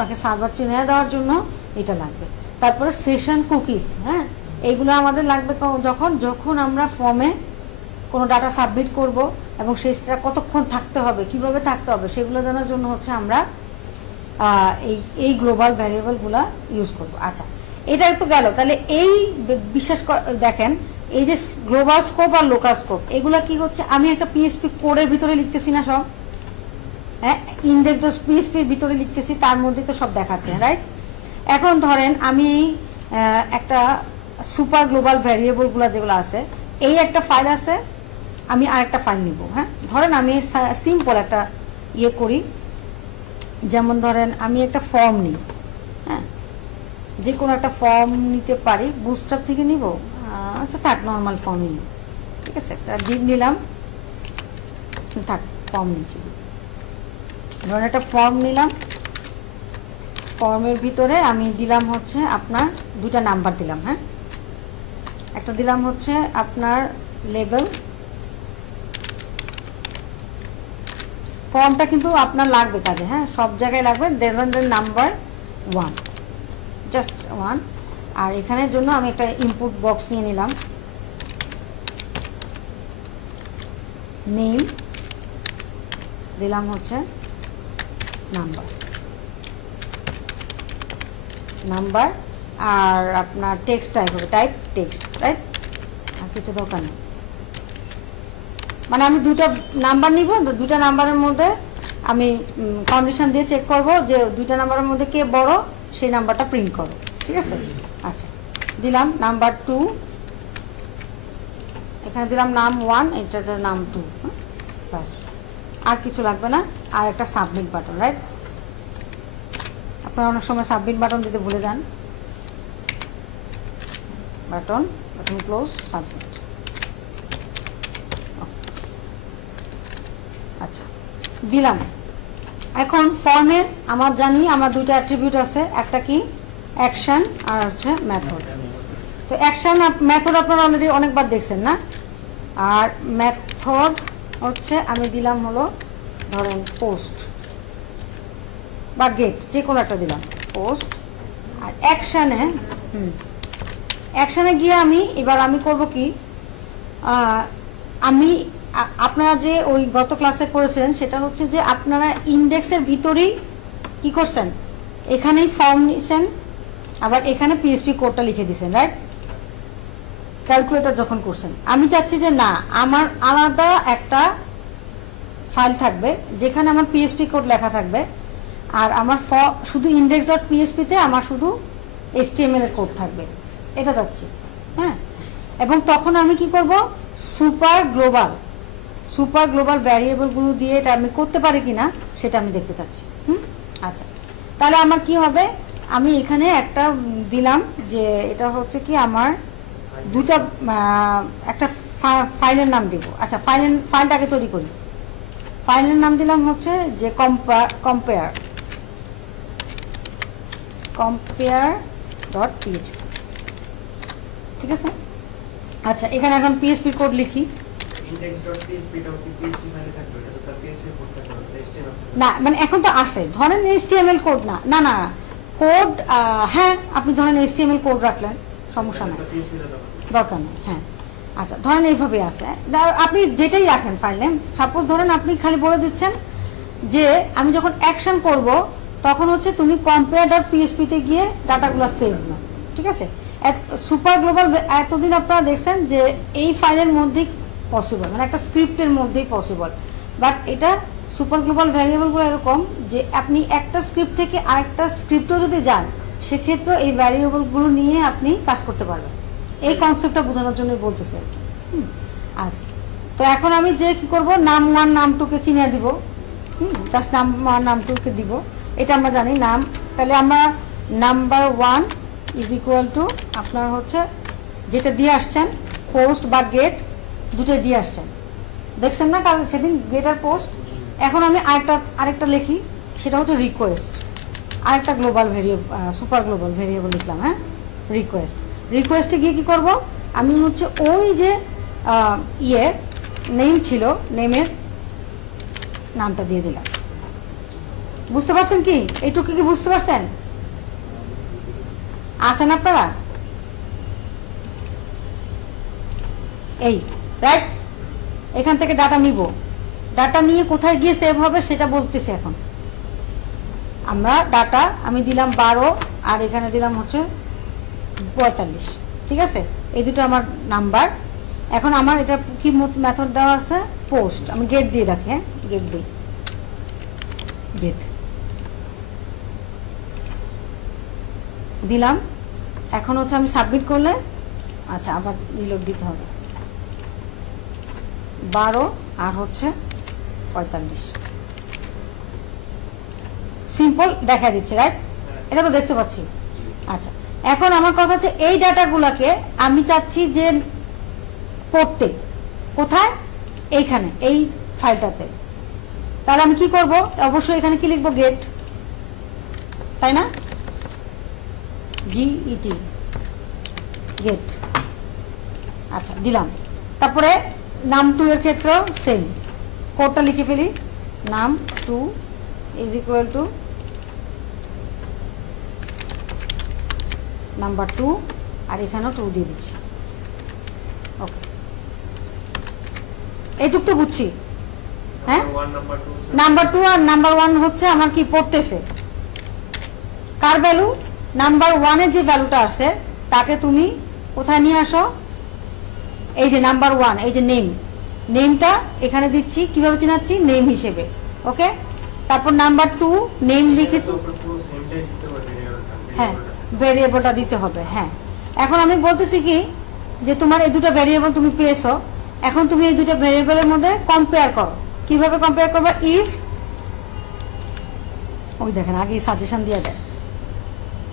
আপনাকে সার্ভার চিনিয়ে দেওয়ার জন্য এটা লাগবে। তারপরে সেশন কুকিজ, হ্যাঁ, এইগুলো আমাদের লাগবে যখন যখন আমরা ফর্মে কোনো ডাটা সাবমিট করব এবং সেটা কতক্ষণ থাকতে হবে, কিভাবে থাকতে হবে, সেগুলো জানার জন্য হচ্ছে আমরা এই গ্লোবাল ভ্যারিয়েবলগুলো ইউজ করব। আচ্ছা, এটা তো গেল। তাহলে এই বিশেষ দেখেন, এই যে গ্লোবাল স্কোপ আর লোকাল স্কোপ, এগুলো কি হচ্ছে, আমি একটা পিএসপি কোডের ভিতরে লিখতেছি না সব, হ্যাঁ, ইন্ডেক্স তো পিএসপির ভিতরে লিখতেছি, তার মধ্যে তো সব দেখাচ্ছে, রাইট। এখন ধরেন আমি একটা সুপার গ্লোবাল ভ্যারিয়েবলগুলো যেগুলো আছে, এই একটা ফাইল আছে, আমি আরেকটা ফাইল নিব, হ্যাঁ। ধরেন আমি সিম্পল একটা ইয়ে করি, যেমন ধরেন আমি একটা ফর্ম নিই, হ্যাঁ, যে কোনো একটা ফর্ম নিতে পারি, বুস্টআপ থেকে নিব, আচ্ছা থাক, নর্মাল ফর্মই নিই, ঠিক আছে। একটা ডিপ নিলাম, থাক, ফর্ম নিচ্ছি, ধরেন একটা ফর্ম নিলাম, ফর্মের ভিতরে আমি দিলাম হচ্ছে আপনার দুটা নাম্বার দিলাম, হ্যাঁ, একটা দিলাম হচ্ছে আপনার লেবেল, ফর্মটা কিন্তু আপনার লাগবে কাজে, হ্যাঁ, সব জায়গায় লাগবে, দেন নাম্বার 1, জাস্ট 1। আর এখানের জন্য আমি একটা ইনপুট বক্স নিয়ে নিলাম, নেম দিলাম হচ্ছে নাম্বার, আর আপনার টেক্সট টাইপ হবে, টাইপ টেক্সট, রাইট, আর কিছু দরকার নেই। মানে আমি দুটো নাম্বার নিব, দুটো নাম্বারের মধ্যে আমি কন্ডিশন দিয়ে চেক করব যে দুটো নাম্বারের মধ্যে কে বড়, সেই নাম্বারটা প্রিন্ট করো, ঠিক আছে। আচ্ছা, দিলাম নাম্বার 2, এখানে দিলাম নাম 1, এটার নাম 2, ব্যাস, আর কিছু লাগবে না। আর একটা সাবমিট বাটন, রাইট, আপনারা অনেক সময় সাবমিট বাটন দিতে ভুলে যান, বাটন ক্লোজ, সাবমিট। আচ্ছা, দিলাম। এখন ফর্মের আমার জানি আমার দুটো অ্যাট্রিবিউট আছে, একটা কি অ্যাকশন আর হচ্ছে মেথড। তো অ্যাকশন মেথড আপনারা অলরেডি অনেকবার দেখছেন না, আর মেথড হচ্ছে আমি দিলাম হলো ধরেন পোস্ট বা গেট, যে কোনো একটা দিলাম, পোস্ট। আর অ্যাকশনে গিয়ে এবার আমি করব কি, আমি আপনারা যে ওই গত ক্লাসে করেছেন সেটা হচ্ছে যে আপনারা ইন্ডেক্সের ভিতরেই কি করছেন, এখানেই ফর্ম নিছেন, আবার এখানে পিএসপি কোডটা লিখে দিয়েছেন, রাইট, ক্যালকুলেটর যখন করছেন। আমি চাচ্ছি যে না, আমার আলাদা একটা ফাইল থাকবে যেখানে আমার পিএসপি কোড লেখা থাকবে, আর আমার শুধু index.php-তে আমার শুধু HTML এর কোড থাকবে, এটা চাচ্ছি, হ্যাঁ। এবং তখন আমি কি করব, সুপার গ্লোবাল ভ্যারিয়েবলগুলো দিয়ে এটা আমি করতে পারি কিনা সেটা আমি দেখতে চাচ্ছি। আচ্ছা, তাহলে আমার কি হবে, আমি এখানে একটা দিলাম যে এটা হচ্ছে কি আমার দুটা একটা ফাইলের নাম দিব। আচ্ছা, ফাইলটাকে তৈরি করি। ফাইলের নাম দিলাম হচ্ছে যে compare.php, ঠিক আছে। আচ্ছা, এখানে এখন পিএসপি কোড লিখি, না মানে এখন তো আছে, ধরেন HTML কোড না না কোড, হ্যাঁ আপনি ধরেন HTML কোড রাখলেন, সমস্যা নাই, দরকার নেই, হ্যাঁ। আচ্ছা, ধরেন এইভাবে আছে, আপনি যেটাই রাখেন ফাইল নেম, সাপোজ ধরেন আপনি খালি বলে দিচ্ছেন যে আমি যখন অ্যাকশন করব তখন হচ্ছে তুমি compare.php-তে গিয়ে ডাটাগুলো সেভ না, ঠিক আছে। সুপার গ্লোবাল এতদিন আপনারা দেখছেন যে এই ফাইলের মধ্যেই পসিবল, মানে একটা স্ক্রিপ্টের মধ্যেই পসিবল, বাট এটা সুপার গ্লোবাল ভ্যারিয়েবলগুলো এরকম যে আপনি একটা স্ক্রিপ্ট থেকে আরেকটা স্ক্রিপ্টও যদি যান, সেক্ষেত্রে এই ভ্যারিয়েবলগুলো নিয়ে আপনি কাজ করতে পারবেন। এই কনসেপ্টটা বোঝানোর জন্য বলতেছি আর কি। আচ্ছা, তো এখন আমি যে কি করব, নাম 1 নাম 2-কে চিনিয়ে দিব, জাস্ট নাম 1 নাম 2-কে দিব, এটা আমরা জানি নাম। তাহলে আমরা নাম্বার 1 ইজ ইকুয়াল টু আপনার হচ্ছে যেটা দিয়ে আসছেন, পোস্ট বা গেট দুটোই দিয়ে আসছেন, দেখছেন না কাল সেদিন, গেট আর পোস্ট। এখন আমি আরেকটা লিখি, সেটা হচ্ছে রিকোয়েস্ট, আরেকটা গ্লোবাল সুপার গ্লোবাল ভেরিয়েবল লিখলাম, হ্যাঁ, রিকোয়েস্টে গিয়ে কি করব, আমি হচ্ছে ওই যে নেম ছিল, নেমের নামটা দিয়ে দিলাম, বুঝতে পারছেন কি? এইটুকু কি বুঝতে পারছেন? আসেন আপনারা এই রাইট, এখান থেকে ডাটা নিব, ডাটা নিয়ে কোথায় গিয়ে সেভ হবে সেটা বলতেছি এখন। আমরা ডাটা আমি দিলাম 12 আর এখানে দিলাম হচ্ছে 45, ঠিক আছে? এই দুটো আমার নাম্বার। এখন আমার এটা কি মেথড দেওয়া আছে? পোস্ট। আমি গেট দিয়ে রাখি, হ্যাঁ গেট দিই, গেট দিলাম। এখন হচ্ছে আমি সাবমিট করলে, আচ্ছা আবার রিলোড দিতে হবে, 12 আর হচ্ছে 45, সিম্পল দেখা দিচ্ছে রাইট? এটা তো দেখতে পাচ্ছি। আচ্ছা এখন আমার কথা হচ্ছে এই ডাটাগুলোকে আমি চাচ্ছি যে পড়তে, কোথায়? এইখানে, এই ফাইলটাতে। তাহলে আমি কি করব? অবশ্যই এখানে কি লিখবো? গেট, তাই না? GET, get. আচ্ছা দিলাম। তারপরে নাম 2 এর ক্ষেত্রে সেম কোডটা লিখে ফেলি, নাম 2 ইজ ইকুয়াল টু নাম্বার 2 আর এখানেও 2 দিয়ে দিচ্ছি। ওকে, এইটুক তো বুঝছি, হ্যাঁ? নাম্বার 2 আর নাম্বার 1 হচ্ছে আমার কি পড়তেছে, কার ভ্যালু? নাম্বার 1 এর যে ভ্যালুটা আছে তাকে তুমি কোথায় নিয়ে আসো? এই যে নাম্বার 1, এই যে নেম, নেমটা এখানে দিচ্ছি, কিভাবে চিনাচ্ছি? নেম হিসেবে। ওকে, তারপর নাম্বার 2 নেম লিখেছি, হ্যাঁ ভেরিয়েবলটা দিতে হবে। হ্যাঁ, এখন আমি বলতেছি কি যে তোমার এই দুটো ভেরিয়েবল তুমি পেয়েছো, এখন তুমি এই দুটো ভেরিয়েবলের মধ্যে কম্পেয়ার করো। কিভাবে কম্পেয়ার করবে? ইফ, ওই দেখেন আগে সাজেশন দিয়ে দেয়,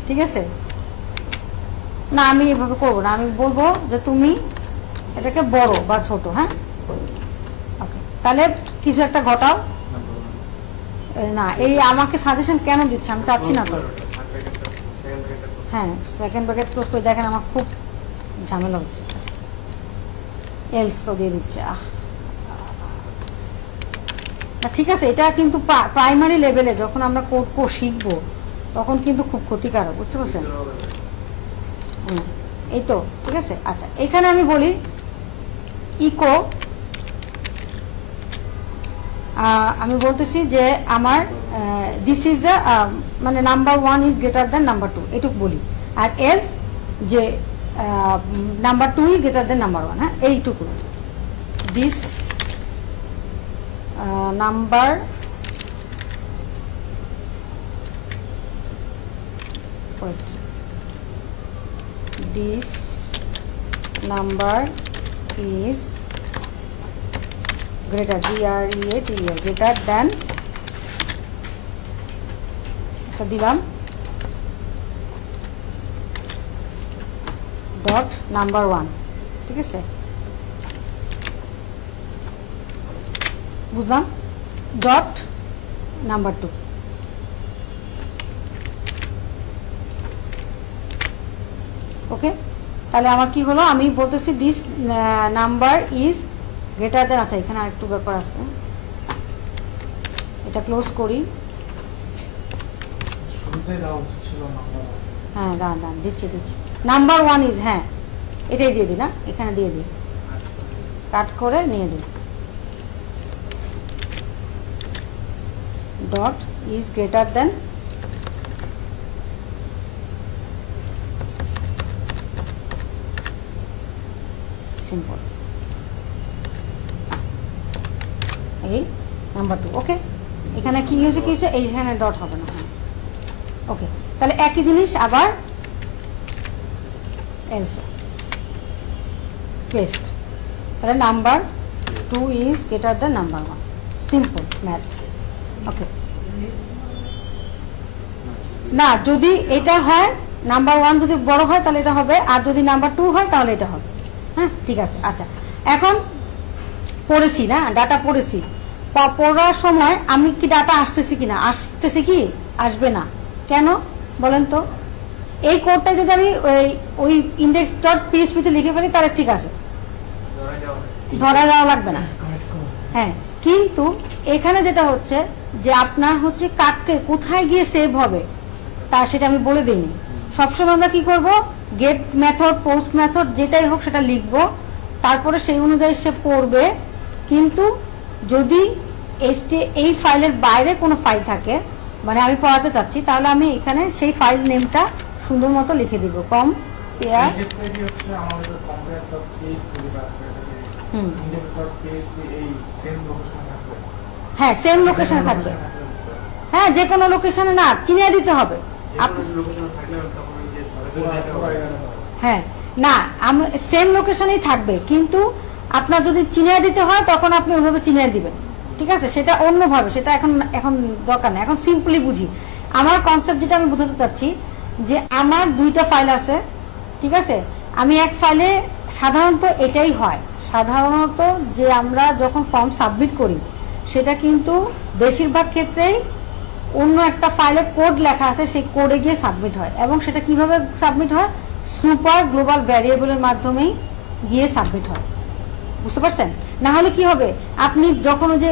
ঠিক আছে? না আমি এভাবে করবো না, আমি বলবো যে তুমি এটাকে বড় বা ছোট, হ্যাঁ ওকে, তাহলে কিছু একটা ঘটাও। না এই আমাকে সাজেশন কেন দিচ্ছে? আমি চাচ্ছি না তো। হ্যাঁ সেকেন্ড ব্র্যাকেট ক্লোজ করে দেখেন, আমার খুব ঝামেলা হচ্ছে, এলসও দিয়ে দিচ্ছে। ঠিক আছে, এটা কিন্তু প্রাইমারি লেভেলে যখন আমরা কোড শিখবো তখন কিন্তু খুব ক্ষতিকারক, বুঝতে পারছেন? এই তো ঠিক আছে। আচ্ছা এখানে আমি বলি ইকো, আমি বলতেছি যে আমার দিস ইজ মানে number 1 is greater than number 2, এটুকু বলি। আর এলস যে number 2 is greater than number 1, হ্যাঁ এইটুকু। This number this number is greater greater than, তো দিলাম ডট নাম্বার 1, ঠিক আছে? বুঝলাম, ডট নাম্বার 2। ওকে, তাহলে আমার কি হলো? আমি বলতেছি দিস নাম্বার ইজ গ্রেটার দেন, আচ্ছা এখানে আরেকটু ব্যাপার আছে, এটা ক্লোজ করি। হ্যাঁ দাঁড়ান দিচ্ছি নাম্বার 1 ইজ, হ্যাঁ এটাই দিয়ে দিই না, এখানে দিয়ে দিই, কাট করে নিয়ে দিই, dot is greater then simple এই নাম্বার 2। ওকে, এখানে কি হয়েছে এইখানে ডট হবে না, হ্যাঁ ওকে। তাহলে একই জিনিস আবার এলস পেস্ট, তাহলে number 2 is greater than number 1, simple math. Okay, না যদি এটা হয় নাম্বার 1 যদি বড় হয় তাহলে এটা হবে, আর যদি নাম্বার 2 হয় তাহলে এটা হবে, হ্যাঁ ঠিক আছে। আচ্ছা এখন পড়েছি না, ডাটা পড়েছি, পড়ার সময় আমি কি ডাটা আসতেছি কিনা? আসতেছে কি? আসবে না কেন বলেন তো? এই কোডটা যদি আমি ওই ইন্ডেক্স ডট পিএইচপি তে লিখে ফেলি তাহলে ঠিক আছে, ধরা যাওয়া লাগবে না, হ্যাঁ। কিন্তু এখানে যেটা হচ্ছে যে আপনার হচ্ছে কাকে কোথায় গিয়ে সেভ হবে তা সেটা আমি বলে দিইনি। সবসময় আমরা কি করব, গেট মেথড পোস্ট মেথড যেটাই হোক সেটা লিখব, তারপরে সেই অনুযায়ী সে পড়বে। কিন্তু যদি এই ফাইলের বাইরে কোনো ফাইল থাকে, মানে আমি পড়াতে চাচ্ছি, তাহলে আমি এখানে সেই ফাইল নেমটা সুন্দর মতো লিখে দিব, কম পেয়ার। হ্যাঁ সেম লোকেশনে থাকবে, হ্যাঁ যে কোনো লোকেশনে না, চিনিয়ে দিতে হবে। হ্যাঁ না, সেম লোকেশনেই থাকবে, কিন্তু আপনার যদি চিনিয়ে দিতে হয় তখন আপনি ওইভাবে চিনিয়ে দিবেন, ঠিক আছে? সেটা অন্যভাবে, সেটা এখন দরকার নেই, এখন সিম্পলি বুঝি। আমার কনসেপ্ট যেটা আমি বোঝাতে চাচ্ছি যে আমার দুইটা ফাইল আছে, ঠিক আছে? আমি এক ফাইলে সাধারণত এটাই হয়, সাধারণত যে আমরা যখন ফর্ম সাবমিট করি সেটা কিন্তু বেশিরভাগ ক্ষেত্রেই অন্য একটা ফাইলে কোড লেখা আছে, সেই কোডে গিয়ে সাবমিট হয়। এবং সেটা কিভাবে সাবমিট হয়? সুপার গ্লোবাল ভ্যারিয়েবলের মাধ্যমেই গিয়ে সাবমিট হয়, বুঝতে পারছেন? না হলে কি হবে, আপনি যখন যে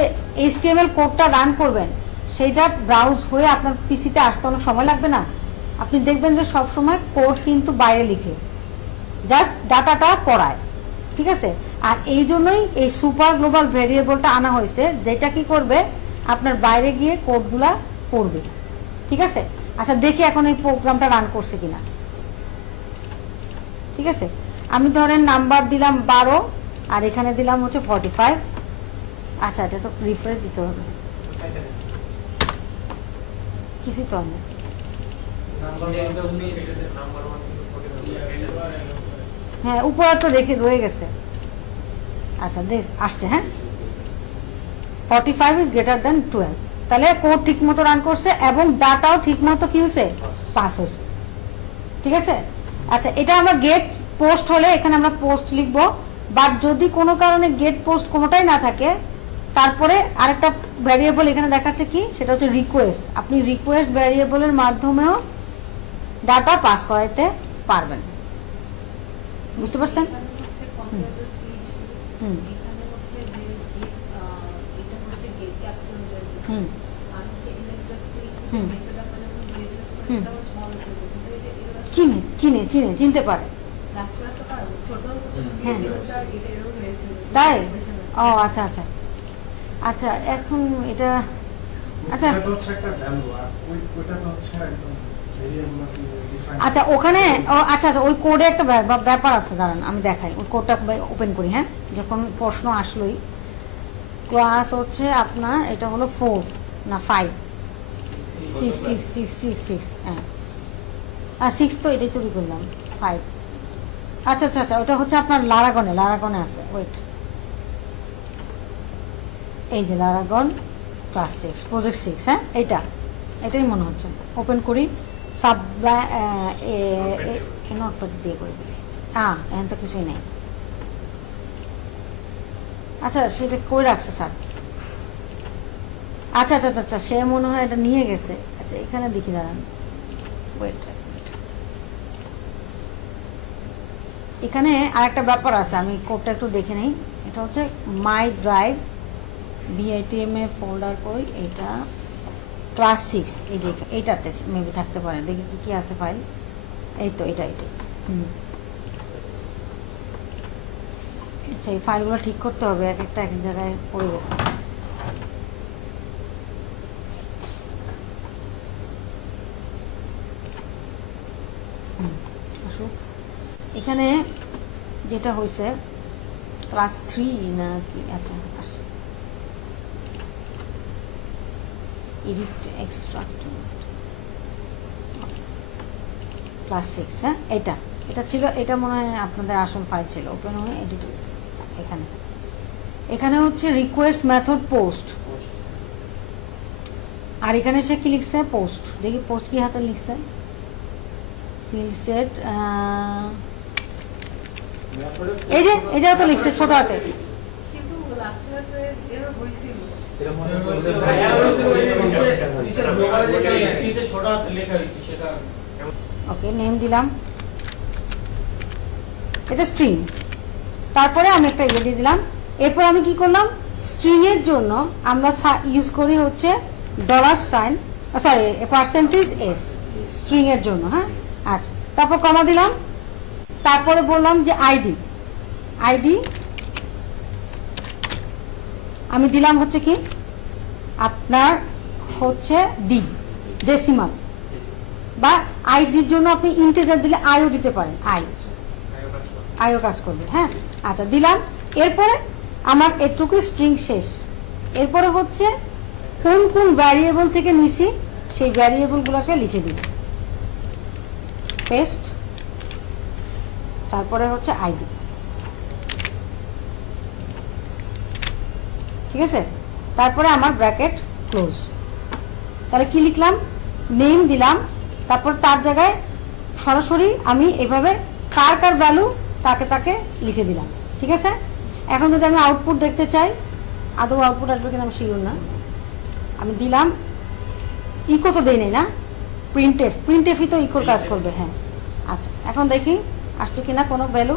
HTML কোডটা রান করবেন সেইটা ব্রাউজ হয়ে আপনার পিসিতে আসতে অনেক সময় লাগবে না? আপনি দেখবেন যে সব সময় কোড কিন্তু বাইরে লিখে জাস্ট ডাটাটা পড়ায়, ঠিক আছে? আর এই জন্যই এই সুপার গ্লোবাল ভ্যারিয়েবলটা আনা হয়েছে, যেটা কি করবে, আপনার বাইরে গিয়ে কোডগুলা পড়বে, ঠিক আছে? আচ্ছা দেখি এখন এই প্রোগ্রামটা রান করছে কিনা, ঠিক আছে? আমি ধরেন নাম্বার দিলাম 12 আর এখানে দিলাম হচ্ছে 45। আচ্ছা এটা তো রিফ্রেশ দিতে হবে, কিছুই তো নেই। হ্যাঁ উপরে তো রেখে রয়ে গেছে। আচ্ছা দেখ আসছে, হ্যাঁ 45 ইজ গ্রেটার দেন 12, তাহলে কোড ঠিক মতো রান করছে এবং ডাটাও ঠিক মতো কি হয়েছে, পাস হয়েছে, ঠিক আছে? আচ্ছা এটা আমরা গেট পোস্ট হলে এখানে আমরা পোস্ট লিখবো, বাট যদি কোনো কারণে গেট পোস্ট কোনোটাই না থাকে, তারপরে আরেকটা ভ্যারিয়েবল এখানে দেখাচ্ছে কি, সেটা হচ্ছে রিকোয়েস্ট। আপনি রিকোয়েস্ট ভ্যারিয়েবলের মাধ্যমেও ডাটা পাস করাতে পারবেন, বুঝতে পারছেন? হুম হুম হুম হুম চিনতে পারে, হ্যাঁ তাই? ও আচ্ছা আচ্ছা আচ্ছা এখন এটা আচ্ছা আচ্ছা ওখানে আচ্ছা আচ্ছা ওই কোডে একটা ব্যাপার আছে, দাঁড়ান আমি দেখাই, ওই কোডটা ওপেন করি। হ্যাঁ যখন প্রশ্ন আসলোই, ক্লাস হচ্ছে আপনার এটা হলো 4 না 5, 6 6 6 6 6, হ্যাঁ 6 তো এটাই তৈরি করলাম, 5। আচ্ছা আচ্ছা আচ্ছা ওটা হচ্ছে আপনার লারাগনে আছে, ওয়েট, এই যে লারাগন ক্লাস 6 প্রজেক্ট 6, হ্যাঁ এটাই মনে হচ্ছে। ওপেন করি, সাব নোটপ্যাড দিয়ে করে দিই, এখন তো কিছুই নেই। আচ্ছা সেটা কই রাখছে স্যার? আচ্ছা আচ্ছা আচ্ছা সে মনে হয় এটা নিয়ে গেছে। আচ্ছা এখানে দেখি, দাঁড়ান ওয়েট, এখানে আরেকটা ব্যাপার আছে, আমি কোডটা একটু দেখে নেই। এটা হচ্ছে মাই ড্রাইভ বিআইটিএম এ ফোল্ডার কই, এটা ক্লাস 6, এই যে এইটাতে মেবি থাকতে পারে, দেখি কি কি আছে ফাইল। এই তো এটা আচ্ছা এই ফাইলগুলো ঠিক করতে হবে, এক একটা এক জায়গায় পড়ে গেছে। এখানে যেটা হয়েছে ক্লাস 3 না কি, আচ্ছা আসছে এডিট এক্সট্রাক্ট ক্লাস 6, হ্যাঁ এটা ছিল, এটা মনে হয় আপনাদের আসল ফাইল ছিল। ওপেন হয়ে এডিট, এখানে হচ্ছে রিকোয়েস্ট মেথড পোস্ট, আর এখানে সে কি লিখছে, পোস্ট। দেখি পোস্ট কি হাতে লিখছে, ফিল্ড সেট, এই যে এটাও তো লিখছে ছোট হাতে। ওকে নেম দিলাম, এটা স্ট্রিং, তারপরে আমি একটা দিয়ে দিলাম। এরপর আমি কি করলাম, স্ট্রিং এর জন্য আমরা ইউজ করি হচ্ছে dollar sign, sorry percentage S string এর জন্য। হ্যাঁ, আচ্ছা, তারপর কমা দিলাম, তারপরে বললাম যে আইডি, আইডি আমি দিলাম হচ্ছে কি আপনার হচ্ছে ডি ডেসিমাল, বা আইডির জন্য আপনি ইন্টিজার দিলে আইও দিতে পারেন, আইও কাজ করবে। হ্যাঁ, আচ্ছা দিলাম। এরপরে আমার এটুকু স্ট্রিং শেষ। এরপরে হচ্ছে কোন কোন ভ্যারিয়েবল থেকে নিছি সেই ভ্যারিয়েবলগুলোকে লিখে দিই, পেস্ট, তারপরে হচ্ছে আইডি। ঠিক আছে, তারপরে আমার ব্র্যাকেট ক্লোজ। তাহলে কি লিখলাম, নেম দিলাম, তারপর তার জায়গায় সরাসরি আমি এভাবে কার কার ভ্যালু তাকে তাকে লিখে দিলাম। ঠিক আছে, এখন যদি আমি আউটপুট দেখতে চাই, আদৌ আউটপুট আসবে কিনা আমি শিওর না। আমি দিলাম, ইকো তো দেই নাই না, প্রিন্টএফ, প্রিন্টএফই তো ইকোর কাজ করবে। হ্যাঁ, আচ্ছা এখন দেখি আসছে কিনা, কোনো ভ্যালু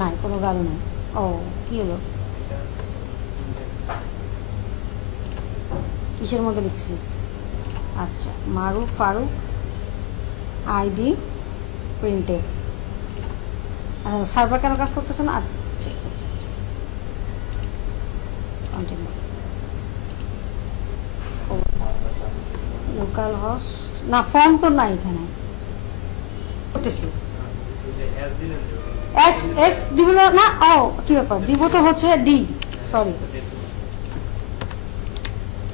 নাই, কোনো ভ্যালু নাই। ও কি হলো, কিসের মধ্যে লিখছি, আচ্ছা মারুফ ফারুক আইডি প্রিন্টএফ, সার্ভার কেন কাজ করতেছে না। আচ্ছা আচ্ছা আচ্ছা আচ্ছা, কন্টিনিউ, লোকাল হোস্ট না, ফর্ম তো নাই এখানে, করতেছি এস এস দিব না। ও কি ব্যাপার, দিব তো হচ্ছে ডি, সরি,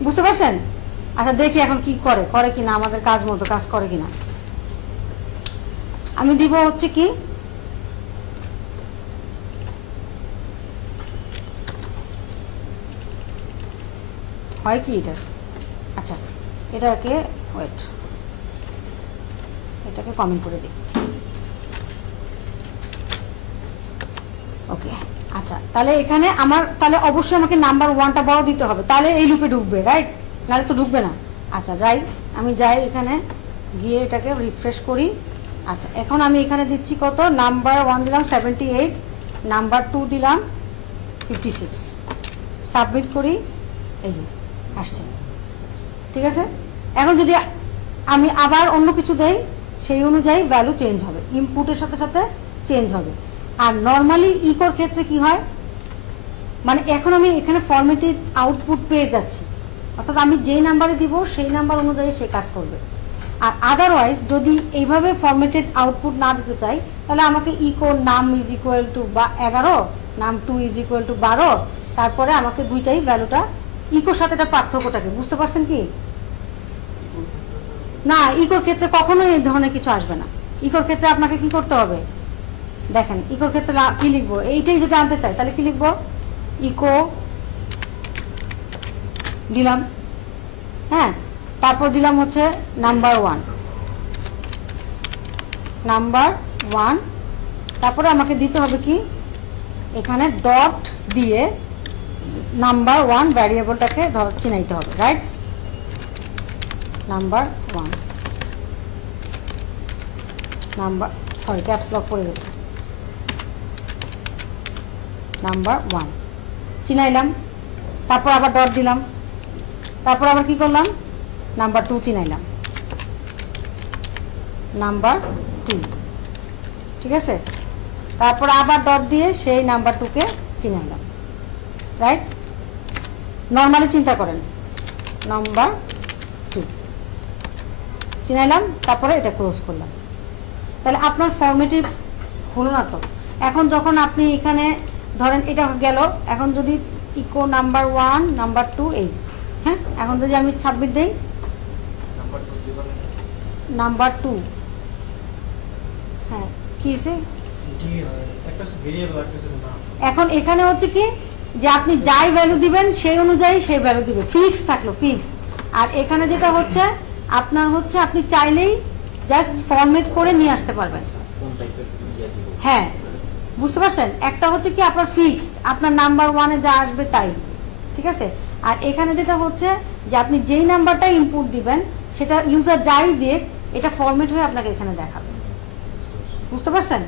বুঝতে পারছেন। আচ্ছা দেখি এখন কি করে, করে কিনা, আমাদের কাজ মতো কাজ করে কিনা। আমি দিব হচ্ছে কি হয় কি এটা, আচ্ছা এটাকে ওয়েট, এটাকে কমেন্ট করে দিই। ওকে, আচ্ছা তাহলে এখানে আমার, তাহলে অবশ্যই আমাকে নাম্বার 1টা বড় দিতে হবে, তাহলে এই লুপে ঢুকবে, রাইট, নাহলে তো ঢুকবে না। আচ্ছা যাই, আমি যাই এখানে গিয়ে এটাকে রিফ্রেশ করি। আচ্ছা এখন আমি এখানে দিচ্ছি কত, নাম্বার 1 দিলাম 78, নাম্বার 2 দিলাম 56, সাবমিট করি, এই যে আসছে। ঠিক আছে, এখন যদি আমি আবার অন্য কিছু দেই, সেই অনুযায়ী ভ্যালু চেঞ্জ হবে, ইনপুটের সাথে সাথে চেঞ্জ হবে। আর নর্মালি ইকোর ক্ষেত্রে কি হয়, মানে এখন আমি এখানে ফরম্যাটেড আউটপুট পেয়ে যাচ্ছি, অর্থাৎ আমি যেই নাম্বারে দিব সেই নাম্বার অনুযায়ী সে কাজ করবে। আর আদারওয়াইজ যদি এইভাবে ফরম্যাটেড আউটপুট না দিতে চাই, তাহলে আমাকে ইকো নাম ইজ ইকুয়াল টু বা 11, নাম 2 ইজ ইকুয়াল টু 12, তারপরে আমাকে দুইটাই ভ্যালুটা ইকোর সাথে এটা পার্থক্যটাকে বুঝতে পারছেন কি না। ইকোর ক্ষেত্রে কখনোই এই ধরনের কিছু আসবে না। ইকোর ক্ষেত্রে আপনাকে কি করতে হবে দেখেন, ইকোর ক্ষেত্রে কি লিখবো, এইটাই যদি আনতে চাই তাহলে কি লিখবো, ইকো দিলাম, হ্যাঁ, তারপর দিলাম হচ্ছে নাম্বার 1, নাম্বার 1, তারপরে আমাকে দিতে হবে কি এখানে ডট দিয়ে নাম্বার 1 ভ্যারিয়েবলটাকে চিনাইতে হবে, right, number 1, number, sorry caps lock পড়ে গেছে, নাম্বার 1 চিনাইলাম, তারপর আবার ডট দিলাম, তারপর আবার কি করলাম, নাম্বার 2 চিনাইলাম, নাম্বার 2, ঠিক আছে, তারপর আবার ডট দিয়ে সেই নাম্বার 2কে চিনাইলাম, রাইট। নর্মালি চিন্তা করেন, নাম্বার 2 চিনাইলাম, তারপরে এটা ক্লোজ করলাম। তাহলে আপনার ফরম্যাটিভ হলো না তো। এখন যখন আপনি এখানে ধরেন এটা গেল, এখন যদি ইকো নাম্বার 1 নাম্বার 2 এই, হ্যাঁ, এখন যদি আমি সাবমিট দেই, নাম্বার 2, হ্যাঁ কি আছে এখন এখানে হচ্ছে কি যে আপনি যাই ভ্যালু দিবেন সেই অনুযায়ী সেই ভ্যালু দিবে, ফিক্স থাকলো ফিক্স। আর এখানে যেটা হচ্ছে আপনার হচ্ছে আপনি চাইলেই জাস্ট ফরম্যাট করে নিয়ে আসতে পারবেন। হ্যাঁ বুঝতে পারছেন, একটা হচ্ছে কি আপনার ফিক্সড, আপনার নাম্বার 1-এ যা আসবে তাই, ঠিক আছে। আর এখানে যেটা হচ্ছে যে আপনি যেই নাম্বারটা ইনপুট দিবেন সেটা ইউজার যাই দিয়ে এটা ফরম্যাট হয়ে আপনাকে এখানে দেখাবে, বুঝতে পারছেন।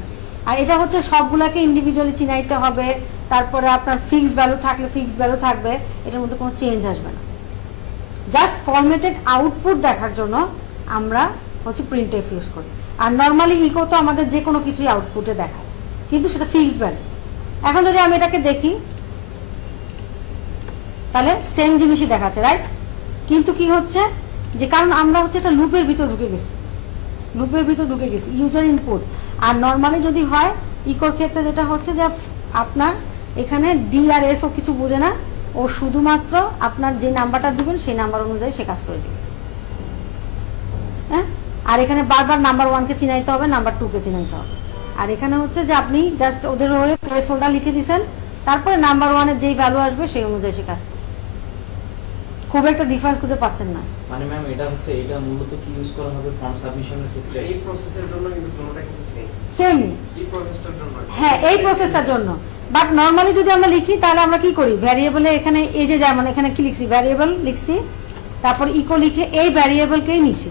আর এটা হচ্ছে সবগুলাকে ইন্ডিভিজুয়ালি চিনাইতে হবে, তারপরে আপনার ফিক্সড ভ্যালু থাকলে ফিক্সড ভ্যালু থাকবে, এটার মধ্যে কোনো চেঞ্জ আসবে না, জাস্ট ফরম্যাটেড আউটপুট দেখার জন্য আমরা হচ্ছে প্রিন্টএফ ইউজ করি। আর নর্মালি ইকো তো আমাদের যে কোনো কিছুই আউটপুটে দেখায়, কিন্তু সেটা ফিক্সড ভ্যালু। এখন যদি আমি এটাকে দেখি তাহলে সেম জিনিসই দেখাচ্ছে, রাইট? কিন্তু কি হচ্ছে যে কারণ আমরা হচ্ছে একটা লুপের ভিতর ঢুকে গেছি, ইউজার ইনপুট। আর নর্মালি যদি হয় ইকোর ক্ষেত্রে যেটা হচ্ছে যে আপনার এখানে ডি আর এস ও কিছু বোঝে না, ও শুধুমাত্র আপনার যে নাম্বারটা দিবেন সেই নাম্বার অনুযায়ী সে কাজ করে দিবে। হ্যাঁ, আর এখানে বারবার নাম্বার 1 কে চিনাইতে হবে, নাম্বার 2 কে চিনাইতে হবে। আর এখানে হচ্ছে যে আপনি জাস্ট ওদের হয়ে প্লেস হোল্ডার লিখে দিয়েছেন, তারপরে নাম্বার 1 এর যেই ভ্যালু আসবে সেই অনুযায়ী সে কাজ করবে। খুব একটা ডিফারেন্স খুঁজে পাচ্ছেন না। মানে ম্যাম এটা হচ্ছে এটা মূলত কি ইউজ করা হবে ফর্ম সাবমিশনের ক্ষেত্রে? এই প্রসেসের জন্য কিন্তু পুরোটা কিন্তু সেম এই প্রসেসটার জন্য। হ্যাঁ, এই প্রসেসটার জন্য। বাট নরমালি যদি আমরা লিখি তাহলে আমরা কি করি, ভ্যারিয়েবলে এখানে এই যে যেমন এখানে কি লিখছি, ভ্যারিয়েবল লিখছি, তারপর ইকো লিখে এই ভ্যারিয়েবলকেই নিছি,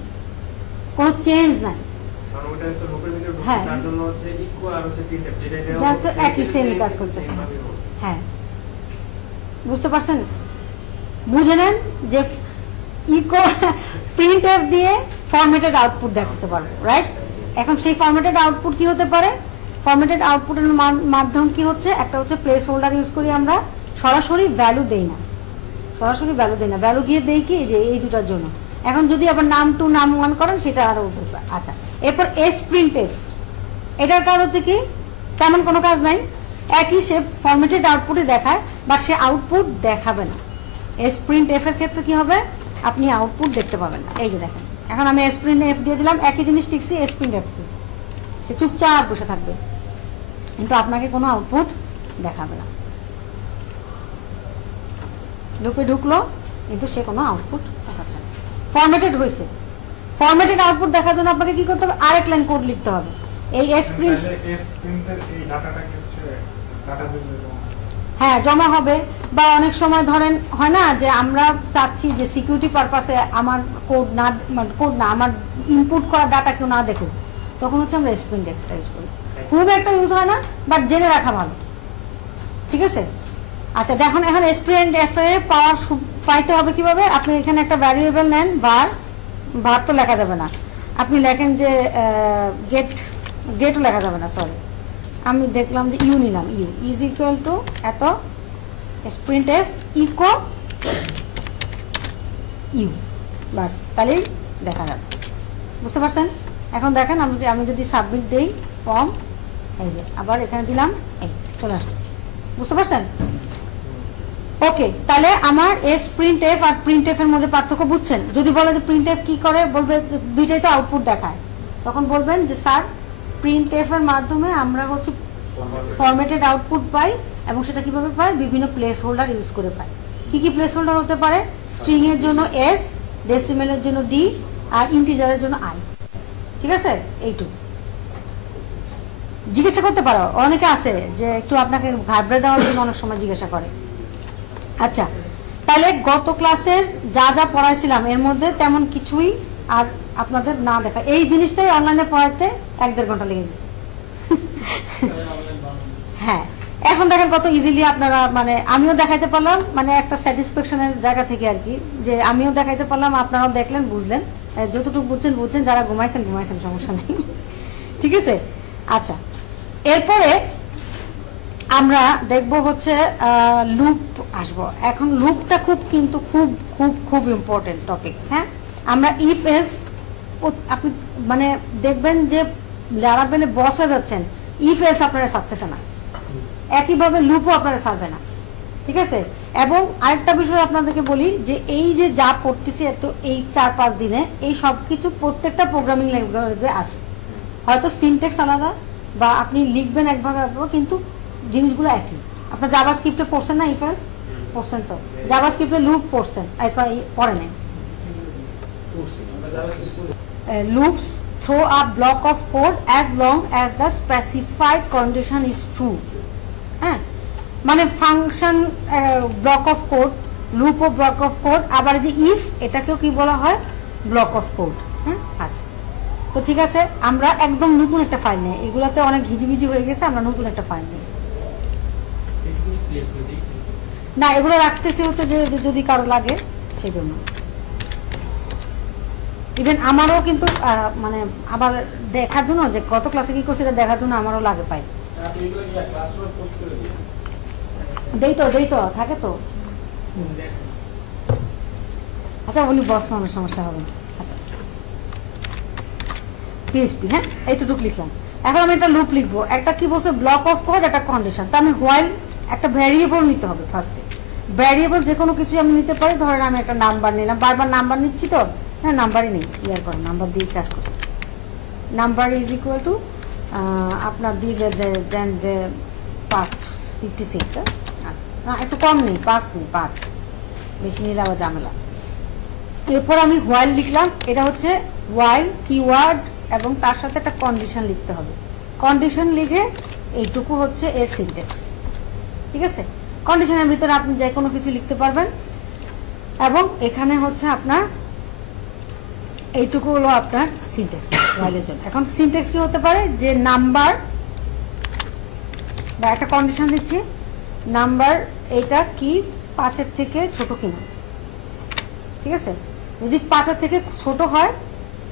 কোনো চেঞ্জ নাই। কারণ ওটা তো লুপের ভিতরে ঢুকছে, হ্যাঁ। তার জন্য হচ্ছে ইকো আর হচ্ছে প্রিন্টএফ যেটা দেওয়া That's একই same কাজ করতেছে। হ্যাঁ, বুঝতে পারছেন? বুঝে নেন যে ইকো প্রিন্টএফ দিয়ে ফরম্যাটেড আউটপুট দেখাতে পারবো, রাইট? এখন সেই ফরম্যাটেড আউটপুট কি হতে পারে? ফরম্যাটেড আউটপুটের মাধ্যম কি হচ্ছে, একটা হচ্ছে প্লেস হোল্ডার ইউজ করি আমরা, সরাসরি ভ্যালু দেই না, ভ্যালু গিয়ে দেই কি যে এই দুটার জন্য। এখন যদি আবার নাম 2 নাম 1 করেন সেটা আরো উপরে। আচ্ছা, এরপর এস প্রিন্টএফ, এটার কাজ হচ্ছে কি তেমন কোনো কাজ নাই, একই সে ফরম্যাটেড আউটপুটে দেখায়, বাট সে আউটপুট দেখাবে না। এস প্রিন্ট এফ এর ক্ষেত্রে কি হবে, আপনি আউটপুট দেখতে পাবেন না। এই যে দেখেন, এখন আমি এস প্রিন্ট এফ দিয়ে দিলাম, একই জিনিস লিখছি, এস প্রিন্ট এফ দিচ্ছি, সে চুপচাপ বসে থাকবে, কিন্তু আপনাকে কোনো আউটপুট দেখাবে না। লুপে ঢুকলো কিন্তু সে কোনো আউটপুট দেখাচ্ছে না। ফরম্যাটেড হয়েছে, ফরম্যাটেড আউটপুট দেখার জন্য আপনাকে কি করতে হবে, আরেক লাইন কোড লিখতে হবে। এই এস প্রিন্ট হ্যাঁ জমা হবে, বা অনেক সময় ধরেন হয় না যে আমরা চাচ্ছি যে সিকিউরিটি পারপাসে আমার কোড না আমার ইনপুট করা ডাটা কেউ না দেখুক, তখন হচ্ছে আমরা এসপ্রিন্ট এফটা ইউজ করি। খুব একটা ইউজ হয় না, বাট জেনে রাখা ভালো, ঠিক আছে? আচ্ছা, এখন এসপ্রিন্ট এফ এর পাওয়ার পাইতে হবে কিভাবে? আপনি এখানে একটা ভ্যারিয়েবল নেন, var তো লেখা যাবে না, আপনি লেখেন যে গেটও লেখা যাবে না, সরি, আমি দেখলাম যে ইউ নিলাম, ইউ ইজ ইকুয়াল টু এত প্রিন্ট এফ ইকো ইউ, বাস, তাহলেই দেখা যাবে। বুঝতে পারছেন? এখন দেখেন আমি যদি সাবমিট দেই ফর্ম, এই যে আবার এখানে দিলাম, এই চলে আসছে। বুঝতে পারছেন? ওকে, তাহলে আমার S print F R print F এর মধ্যে পার্থক্য বুঝছেন? যদি বলে যে প্রিন্ট এফ কি করে, বলবে দুইটাই তো আউটপুট দেখায়, তখন বলবেন যে স্যার প্রিন্ট এফ এর মাধ্যমে আমরা হচ্ছে ফরম্যাটেড আউটপুট পাই, এবং সেটা কিভাবে পাই, বিভিন্ন প্লেস হোল্ডার ইউজ করে পাই। কি কি প্লেস হোল্ডার হতে পারে? স্ট্রিং এর জন্য এস, ডেসিমেলের জন্য ডি, আর ইন্টিজারের জন্য আই। ঠিক আছে, এইটুকু জিজ্ঞাসা করতে পারো, অনেকে আছে যে একটু আপনাকে ঘাবড়ে দেওয়ার জন্য অনেক সময় জিজ্ঞাসা করে। আচ্ছা, তাহলে গত ক্লাসের যা যা পড়াইছিলাম এর মধ্যে তেমন কিছুই আর আপনাদের না দেখা, এই জিনিসটাই অনলাইনে পড়াইতে 1-1.5 ঘন্টা লেগে গেছে। হ্যাঁ, এখন দেখেন কত ইজিলি আপনারা, মানে আমিও দেখাইতে পারলাম, মানে একটা স্যাটিসফ্যাকশনের জায়গা থেকে আর কি, যে আমিও দেখাইতে পারলাম, আপনারাও দেখলেন, বুঝলেন, যতটুকু বুঝছেন, যারা ঘুমাইছেন সমস্যা নেই, ঠিক আছে? আচ্ছা, এরপরে আমরা দেখব হচ্ছে লুপ আসবো। এখন লুপটা খুব ইম্পর্টেন্ট টপিক। হ্যাঁ, আমরা ইফ এস, আপনি মানে দেখবেন যে লারাভেলে বস হয়ে যাচ্ছেন, ইফ এস আপনারা ছাড়তেছে না, একইভাবে লুপও আপনারা ছাড়বে না, ঠিক আছে? এবং আরেকটা বিষয় আপনাদেরকে বলি যে এই যে যা পড়তেছি এত এই 4-5 দিনে, এই সব কিছু প্রত্যেকটা প্রোগ্রামিং ল্যাঙ্গুয়েজে আছে, হয়তো সিনট্যাক্স আলাদা বা আপনি লিখবেন একভাবে, কিন্তু জিনিসগুলো একই। আপনার জাভাস্ক্রিপ্টে পড়ছেন না, ইফ এলস পড়ছেন, তো জাভাস্ক্রিপ্টে লুপ পড়ছেন, পড়ে নেই। Loops throw a block of code as long as the specified condition is true. হ্যাঁ, মানে function block of code, loop ও ব্লক অফ কোড, আবার যে ইফ এটাকেও কি বলা হয়, ব্লক অফ কোড। হ্যাঁ, আচ্ছা, তো ঠিক আছে, আমরা একদম নতুন একটা ফাইল নেই, এগুলাতে অনেক ঘিজিবিজি হয়ে গেছে, আমরা নতুন একটা ফাইল নেই। না, এগুলো রাখতেছি হচ্ছে যে যদি কারো লাগে সেই জন্য। ইভেন আমারও কিন্তু মানে আবার দেখার জন্য যে গত ক্লাসে কি করছে এটা দেখার জন্য আমারও লাগে পাই। আপনি এগুলো নিয়ে ক্লাসরুমে পোস্ট করে দিন। দেই তো থাকে তো। আচ্ছা উনি বস মানুষ, সমস্যা হবে না। আচ্ছা পিএইচপি, হ্যাঁ এইটুকু লিখলাম। এখন আমি একটা লুপ লিখবো, একটা কি বলছে ব্লক অফ কোড, একটা কন্ডিশন। তা আমি হোয়াইল একটা ভ্যারিয়েবল নিতে হবে ফার্স্টে। ভ্যারিয়েবল যে কোনো কিছু আমি নিতে পারি, ধরেন আমি একটা নাম্বার নিলাম, বারবার নাম্বার নিচ্ছি তো, হ্যাঁ নাম্বারই নেই, ইয়ার করে নাম্বার দিয়ে কাজ করি। নাম্বার ইজ ইকুয়াল টু আপনার দিয়ে দেন যে 56, হ্যাঁ আচ্ছা না একটু কম নেই, 5 নেই, 5 বেশি নিলে আবার ঝামেলা। এরপর আমি হোয়াইল লিখলাম, এটা হচ্ছে হোয়াইল কিওয়ার্ড এবং তার সাথে একটা কন্ডিশন লিখতে হবে। কন্ডিশন লিখে এইটুকু হচ্ছে এর সিনট্যাক্স, ঠিক আছে। কন্ডিশনের ভিতরে আপনি যে কোনো কিছু লিখতে পারবেন এবং এখানে হচ্ছে আপনার এইটুকু হলো আপনার সিনট্যাক্স হোয়াইলের জন্য। এখন সিনট্যাক্স কি হতে পারে, যে নাম্বার বা একটা কন্ডিশন দিচ্ছি, নাম্বার এটা কি 5-এর থেকে ছোট কিনা, ঠিক আছে। যদি 5-এর থেকে ছোট হয়,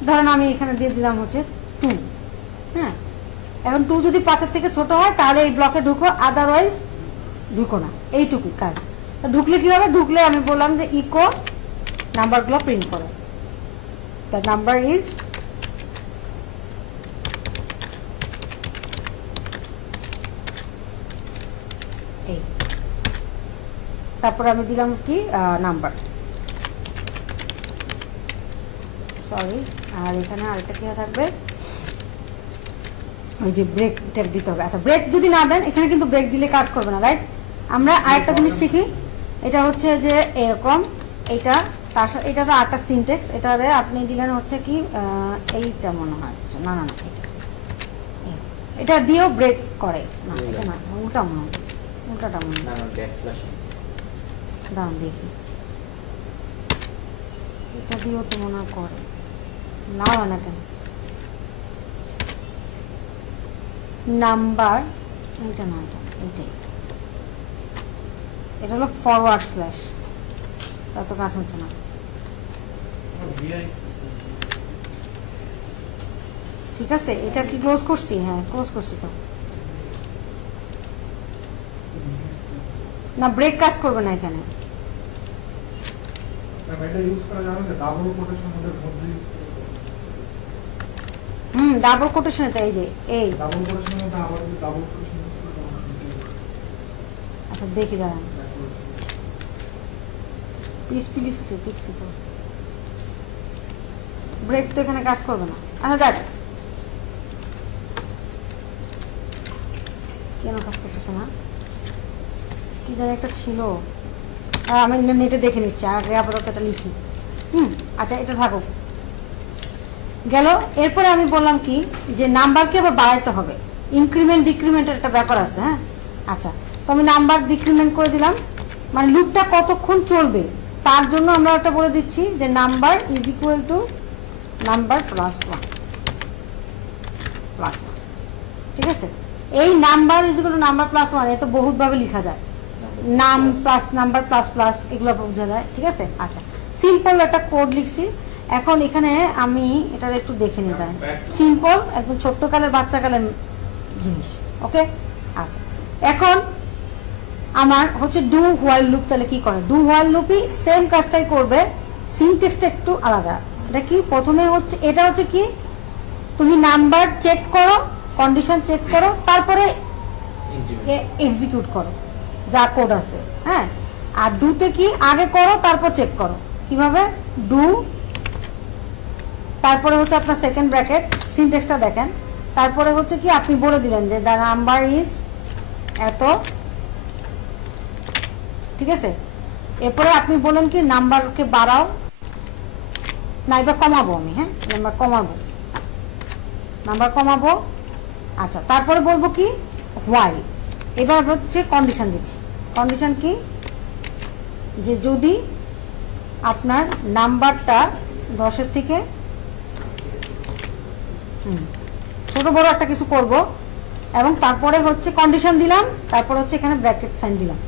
ধরেন আমি এখানে দিয়ে দিলাম হচ্ছে 2, হ্যাঁ। এখন 2 যদি 5-এর থেকে ছোট হয় তাহলে এই ব্লকে ঢুকো, আদারওয়াইজ ঢুকো না, এইটুকুই কাজ। ঢুকলে কি হবে, ঢুকলে আমি বললাম যে ইকো নাম্বারগুলো প্রিন্ট করো, দ্য নাম্বার ইজ এই, তারপর আমি দিলাম কি নাম্বার, সরি। আর এখানে আরেকটা কি থাকবে, ওই যে ব্রেক ট্যাগ দিতে হবে। আচ্ছা ব্রেক যদি না দেন, এখানে কিন্তু ব্রেক দিলে কাজ করবে না, রাইট। আমরা আরেকটা জিনিস শিখি, এটা হচ্ছে যে এরকম, এইটা তার সাথে এটা তো আরেকটা সিনট্যাক্স, এটারে আপনি দিলেন হচ্ছে কি এইটা মনে হয়, না না না এটা দিয়েও ব্রেক করে না, এটা না উল্টা মনে হয়, উল্টাটা মনে হয়, না না ব্যাকস্ল্যাশ দাঁড়ান দেখি, এটা দিয়েও তো মনে হয় করে না, হয় না কেন। নাম্বার এইটা না, এইটাই, এটা হলো ফরওয়ার্ড স্ল্যাশ, তত কাজ হচ্ছে না, ঠিক আছে। এটা কি ক্লোজ করছি, হ্যাঁ ক্লোজ করছি তো, না ব্রেক কাজ করবে না এখানে। এটা ইউজ করা যাবে না, ডাবল কোটেশন মধ্যে ইউজ করতে হবে। ডাবল কোটেশন, এটা এই যে এই, ডাবল কোটেশনের মধ্যে আবার যদি ডাবল কোটেশন ইউজ করতে হবে। আচ্ছা দেখি দাঁড়ান, পিএইচপি লিখছি তো, ব্রেক তো এখানে কাজ করবে না। আচ্ছা দেখ কেন কাজ করতেছে না, কি জানি একটা ছিল, আমি নেটে দেখে নিচ্ছি, আগে আপাতত এটা লিখি। আচ্ছা এটা থাকুক, গেল। এরপরে আমি বললাম কি, যে নাম্বারকে আবার বাড়াইতে হবে, ইনক্রিমেন্ট ডিক্রিমেন্টের একটা ব্যাপার আছে, হ্যাঁ। আচ্ছা তো আমি নাম্বার ডিক্রিমেন্ট করে দিলাম, মানে লুপটা কতক্ষণ চলবে তার জন্য আমরা একটা বলে দিচ্ছি যে number is equal to number plus 1, ঠিক আছে। এই number is equal to number plus 1 এ তো বহুতভাবে লেখা যায়, নাম প্লাস নাম্বার প্লাস প্লাস এগুলো বোঝা যায়, ঠিক আছে। আচ্ছা সিম্পল একটা কোড লিখছি। এখন এখানে আমি এটা একটু দেখে নিই, তাই সিম্পল একদম ছোট্ট কালের বাচ্চা কালের জিনিস, ওকে। আচ্ছা এখন আমার হচ্ছে ডু হোয়াইল লুপ, তাহলে কি করে, ডু হোয়াইল লুপই সেম কাজটাই করবে, সিনট্যাক্সটা একটু আলাদা। এটা কি, প্রথমে হচ্ছে এটা হচ্ছে কি, তুমি নাম্বার চেক করো, কন্ডিশন চেক করো, তারপরে এক্সিকিউট করো যা কোড আছে, হ্যাঁ। আর ডুতে কি, আগে করো তারপর চেক করো, কিভাবে, ডু তারপরে হচ্ছে আপনার সেকেন্ড ব্র্যাকেট, সিনট্যাক্সটা দেখেন, তারপরে হচ্ছে কি আপনি বলে দিলেন যে দ্য নাম্বার ইজ এত, ঠিক আছে। এরপরে আপনি বলেন কি নাম্বারকে বাড়াও, না এবার কমাবো আমি, হ্যাঁ নাম্বার কমাবো। আচ্ছা তারপরে বলবো কি হোয়াইল, এবার হচ্ছে কন্ডিশন দিচ্ছি। কন্ডিশন কি, যে যদি আপনার নাম্বারটা 10-এর থেকে ছোট বড় একটা কিছু করব, এবং তারপরে হচ্ছে কন্ডিশন দিলাম, তারপর হচ্ছে এখানে ব্র্যাকেট সাইন দিলাম,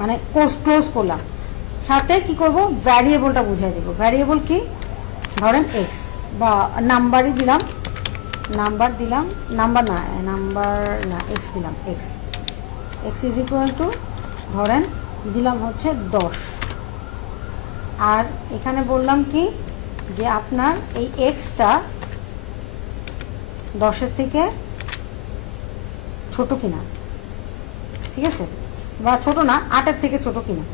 মানে ক্লোজ করলাম, সাথে কি করব ভ্যারিয়েবলটা বুঝিয়ে দেবো। ভ্যারিয়েবল কি, ধরেন এক্স, বা নাম্বারই দিলাম, নাম্বার দিলাম, নাম্বার না এক্স দিলাম, এক্স ইজ ইকুয়াল টু ধরেন দিলাম হচ্ছে 10। আর এখানে বললাম কি যে আপনার এই এক্সটা 10-এর থেকে ছোট কিনা, ঠিক আছে, বা ছোট না 8-এর থেকে ছোট কিনা,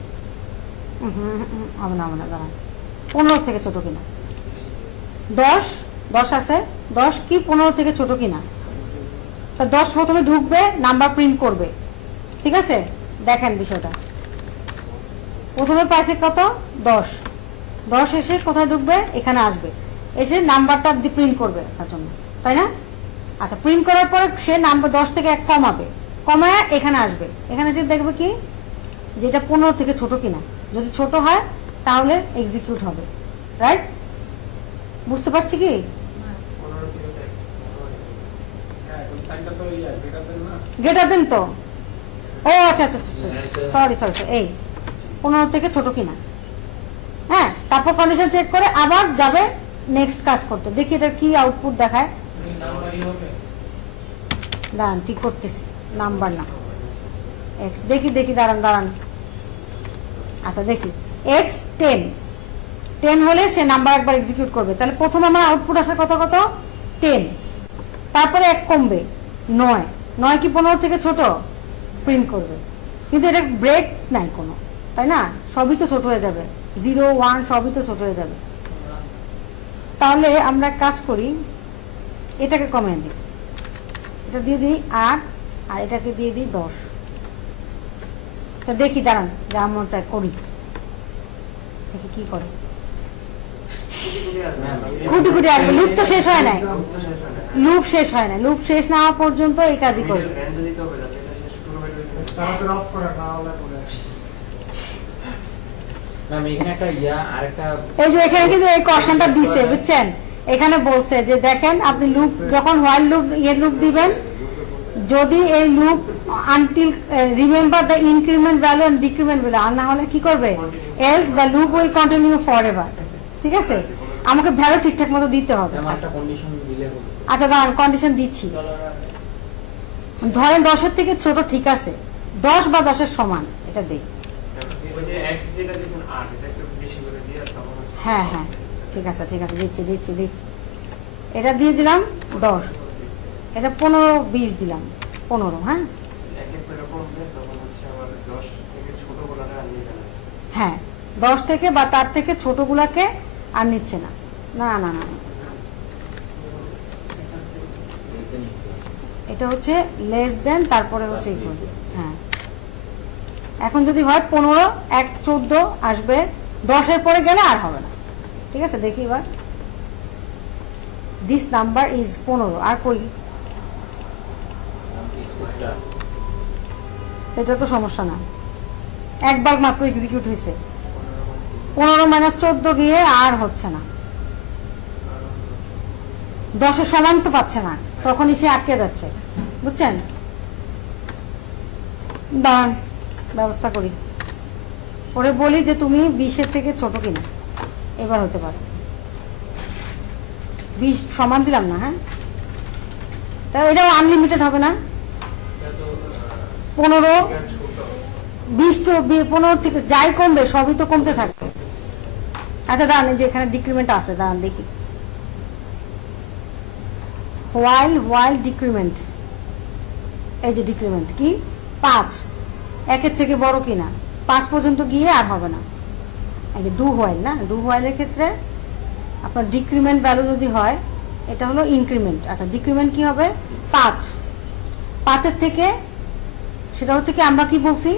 হবে না দাঁড়ান, 15 থেকে ছোট কিনা, 10 আছে, 10 কি 15 থেকে ছোট কিনা। তা 10 প্রথমে ঢুকবে, নাম্বার প্রিন্ট করবে, ঠিক আছে। দেখেন বিষয়টা, প্রথমে পাইছে কত 10 এসে কোথায় ঢুকবে, এখানে আসবে, এসে নাম্বারটা প্রিন্ট করবে তার জন্য, তাই না? আচ্ছা, প্রিন্ট করার পরে সে নাম্বার 10 থেকে 1 কমাবে, কমায় এখানে আসবে, এখানে এসে দেখবে কি যেটা 15 থেকে ছোট কিনা, যদি ছোট হয় তাহলে এক্সিকিউট হবে, রাইট? বুঝতে পারছি কি? 15 থেকে তো X, হ্যাঁ ওই সাইনটা তো গ্রেটার দেন না, গ্রেটার দেন তো, ও আচ্ছা, সরি, এই 15 থেকে ছোট কিনা, হ্যাঁ। তারপর কন্ডিশন চেক করে আবার যাবে নেক্সট কাজ করতে। দেখি এটার কি আউটপুট দেখায়, দাঁড়ান ঠিক করতেছি, নাম্বার না এক্স, দেখি দাঁড়ান, আচ্ছা দেখি এক্স 10 হলে সে নাম্বার একবার এক্সিকিউট করবে, তাহলে প্রথম আমার আউটপুট আসার কত 10, তারপরে 1 কমবে 9 কি 15 থেকে ছোট, প্রিন্ট করবে, কিন্তু এটা ব্রেক নাই কোনো, তাই না? সবই তো ছোট হয়ে যাবে, 0 1 সবই তো ছোট হয়ে যাবে। তাহলে আমরা এক কাজ করি, এটাকে কমিয়ে দিই, এটা দিয়ে দিই 8 আর এটাকে দিয়ে দিই 10। তো দেখি দাঁড়ান, যা মন চাই করি, দেখি কি করে। খুঁটি আসবে, লুপ তো শেষ হয় নাই, লুপ শেষ না হওয়া পর্যন্ত এই কাজই করি। স্টার্টার অফ করে না হলে করে ম্যাম এখানে একটা আরেকটা, এই যে এখানে কিন্তু এই কোশ্চেনটা দিছে, বুঝছেন? এখানে বলছে যে দেখেন আপনি লুপ যখন হোয়াইল লুপ দিবেন, যদি এই loop until remember the increment value and decrement value, আর না হলে কি করবে, else the loop will continue forever, ঠিক আছে? আমাকে ভ্যালু ঠিকঠাক মতো দিতে হবে। ম্যাম একটা কন্ডিশন দিলে হবে। আচ্ছা দাঁড়ান, কন্ডিশন দিচ্ছি। ধরেন 10-এর থেকে ছোট, ঠিক আছে, 10 বা 10-এর সমান, এটা দেই। ওই যে X যেটা দিয়েছেন 8, এটা একটু বেশি করে দিয়ে তখন হ্যাঁ ঠিক আছে, দিচ্ছি, এটা দিয়ে দিলাম 10, এটা 15-20 দিলাম 15, হ্যাঁ এক করে কমবে, তখন হচ্ছে আবার 10 থেকে ছোটগুলোকে আর নিয়ে যাবে। হ্যাঁ 10 থেকে বা তার থেকে ছোটগুলাকে আর নিচ্ছে না, না, এটা হচ্ছে লেস দেন, তারপরে হচ্ছে ইকুয়াল, হ্যাঁ। এখন যদি হয় 15, 1 14 আসবে, 10-এর পরে গেলে আর হবে না, ঠিক আছে? দেখি এবার, দিস নাম্বার ইজ 15, আর কই, এটা তো সমস্যা না, একবার মাত্র এক্সিকিউট হয়েছে, 15 - 14 গিয়ে আর হচ্ছে না, 10-এর সমান তো পাচ্ছে না, তখনই সে আটকে যাচ্ছে, বুঝছেন? দাঁড়ান ব্যবস্থা করি, ওরে বলি যে তুমি 20-এর থেকে ছোট কিনা, এবার হতে পারে। 20 সমান দিলাম না, হ্যাঁ, তা এটাও আনলিমিটেড হবে না, এটা তো 15 ছোট, 20 তো 15 থেকে যাই কমবে সবই তো কমতে থাকবে। আচ্ছা দাঁড়ান, এই যে এখানে ডিক্রিমেন্ট আছে, দাঁড়ান দেখি, হোয়াইল ডিক্রিমেন্ট, এই যে ডিক্রিমেন্ট কি 5, 1-এর থেকে বড় কিনা, 5 পর্যন্ত গিয়ে আর হবে না। এই যে ডু হোয়াইল, না ডু হোয়াইলের ক্ষেত্রে আপনার ডিক্রিমেন্ট ভ্যালু যদি হয়, এটা হলো ইনক্রিমেন্ট। আচ্ছা ডিক্রিমেন্ট কি হবে, 5-এর থেকে, সেটা হচ্ছে কি আমরা কি বলছি,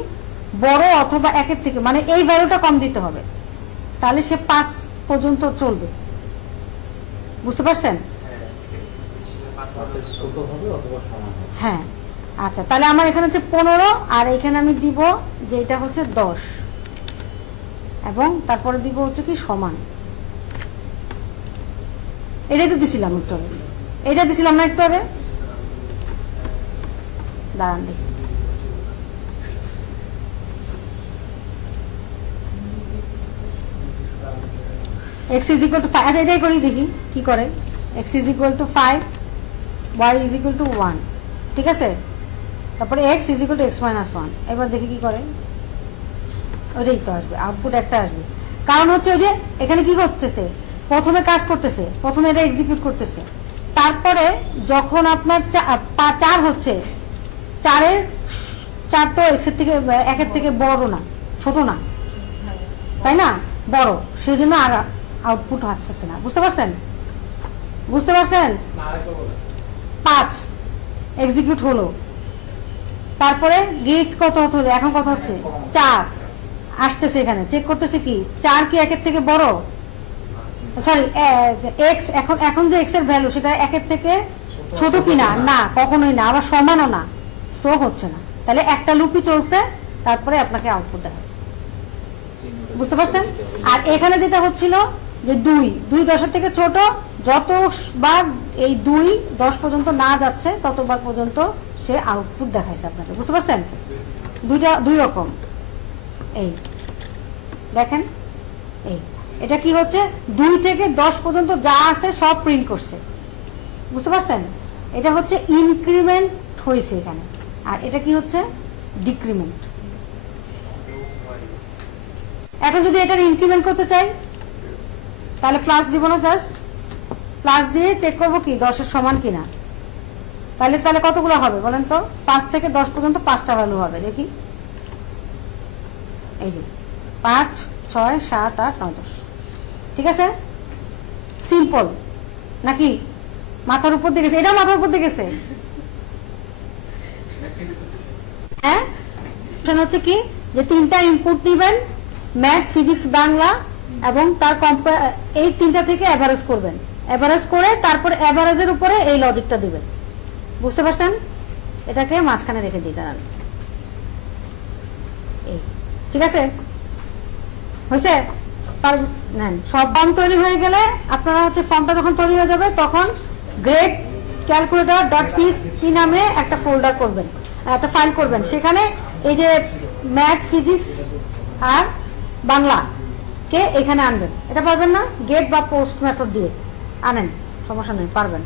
বড় অথবা 1-এর থেকে, মানে এই ভ্যালুটা কম দিতে হবে, তাহলে সে 5 পর্যন্ত চলবে, বুঝতে পারছেন? ছোট হবে অথবা সমান হবে। হ্যাঁ আচ্ছা, তাহলে আমার এখানে হচ্ছে 15, আর এখানে আমি দিব যে এটা হচ্ছে 10, এবং তারপরে দিব হচ্ছে কি সমান, এটাই তো দিছিলাম একটু আগে, এটা দিছিলাম না একটু আগে, দাঁড়ান দেখি, x ইজ ইকুয়াল টু 5, আচ্ছা এটাই করি দেখি কি করে। x is equal to 5, y is equal to 1, ঠিক আছে। তারপরে x is equal to x minus 1, এবার দেখি কি করে। ওইটাই তো আসবে, আউটপুট একটা আসবে। কারণ হচ্ছে ওই যে এখানে কি করতেছে, প্রথমে কাজ করতেছে, প্রথমে এটা এক্সিকিউট করতেছে, তারপরে যখন আপনার 4 হচ্ছে, 4 তো এক্সের থেকে 1-এর থেকে বড় না, ছোট না, তাই না, বড়, সেই জন্য আর আউটপুট আসতেছে না। বুঝতে পারছেন, বুঝতে পারছেন। না আরেকটা বলে 5 এক্সিকিউট হলো, তারপরে গেট কত হলো, এখন কত হচ্ছে 4 আসতেছে, এখানে চেক করতেছে কি 4 কি 1-এর থেকে বড়, সরি এক্স, এখন যে এক্স এর ভ্যালু সেটা 1-এর থেকে ছোট কিনা, না কখনোই না, আবার সমানও না, সো হচ্ছে না। তাহলে একটা লুপই চলছে, তারপরে আপনাকে আউটপুট দেখাচ্ছে। বুঝতে পারছেন। আর এখানে যেটা হচ্ছিল যে 2 10-এর থেকে ছোট, যতবার এই 2 10 পর্যন্ত না যাচ্ছে ততবার পর্যন্ত সে আউটপুট দেখাইছে আপনাকে। বুঝতে পারছেন, দুই রকম। এই দেখেন, এই এটা কি হচ্ছে 2 থেকে 10 পর্যন্ত যা আছে সব প্রিন্ট করছে। বুঝতে পারছেন, এটা হচ্ছে ইনক্রিমেন্ট হয়েছে এখানে, আর এটা কি হচ্ছে ডিক্রিমেন্ট। এখন যদি এটার ইনক্রিমেন্ট করতে চাই তাহলে প্লাস দিব না, জাস্ট প্লাস দিয়ে চেক করব কি 10-এর সমান কিনা। তাহলে কতগুলো হবে বলেন তো, 5 থেকে 10 পর্যন্ত 5টা ভ্যালু হবে। দেখি, এই যে 5 6 7 8 9 10, ঠিক আছে। সিম্পল নাকি, মাথার উপর দিয়ে গেছে, এটা মাথার উপর দিয়ে গেছে। হ্যাঁ, হচ্ছে কি যে 3টা ইনপুট নিবেন, ম্যাথ, ফিজিক্স, বাংলা, এবং তার এই 3টা থেকে অ্যাভারেজ করবেন, অ্যাভারেজ করে তারপর অ্যাভারেজের উপরে এই লজিকটা দিবেন। বুঝতে পারছেন, এটাকে মাঝখানে রেখে দিই, দাঁড়ান, এই ঠিক আছে, হয়েছে। নেন, সব ফর্ম তৈরি হয়ে গেলে আপনারা হচ্ছে ফর্মটা যখন তৈরি হয়ে যাবে তখন গ্রেড ক্যালকুলেটর ডট পি নামে একটা ফোল্ডার করবেন, একটা ফাইল করবেন, সেখানে এই যে ম্যাথ, ফিজিক্স আর বাংলা কে এখানে আনবেন। এটা পারবেন না, গেট বা পোস্ট মেথড দিয়ে আনেন, সমস্যা নেই, পারবেন।